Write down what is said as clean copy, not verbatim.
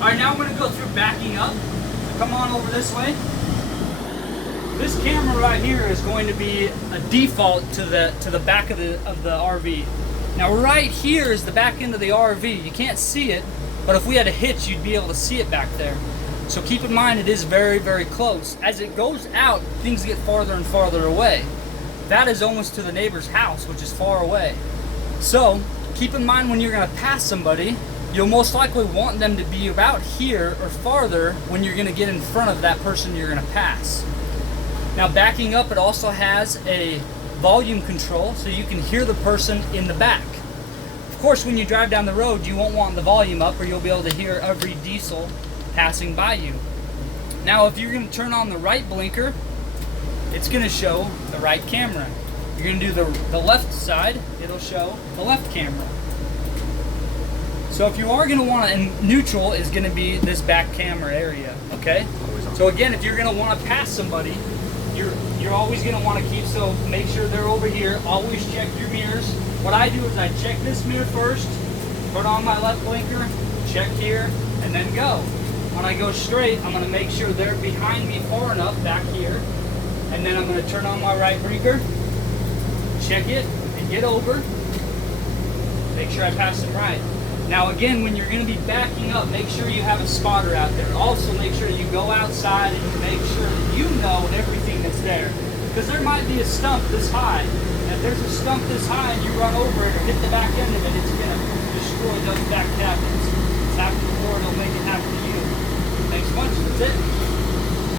All right, now I'm gonna go through backing up. Come on over this way. This camera right here is going to be a default to the back of the RV. Now right here is the back end of the RV. You can't see it, but if we had a hitch, you'd be able to see it back there. So keep in mind, it is very, very close. As it goes out, things get farther and farther away. That is almost to the neighbor's house, which is far away. So keep in mind, when you're gonna pass somebody, you'll most likely want them to be about here or farther when you're gonna get in front of that person you're gonna pass. Now backing up, it also has a volume control, so you can hear the person in the back. Of course, when you drive down the road, you won't want the volume up, or you'll be able to hear every diesel passing by you. Now if you're gonna turn on the right blinker, it's gonna show the right camera. You're gonna do the left side, it'll show the left camera. So if you are gonna want to, and neutral is gonna be this back camera area, okay? So again, if you're gonna wanna pass somebody, you're always gonna wanna keep, so make sure they're over here. Always check your mirrors. What I do is I check this mirror first, put on my left blinker, check here, and then go. When I go straight, I'm gonna make sure they're behind me far enough back here, and then I'm gonna turn on my right blinker, check it, and get over. Make sure I pass them right. Now again, when you're going to be backing up, make sure you have a spotter out there. Also make sure you go outside and you make sure that you know everything that's there. Because there might be a stump this high. And if there's a stump this high and you run over it or hit the back end of it, it's going to destroy those back cabinets. It's happened before, it'll make it happen to you. Thanks much, that's it.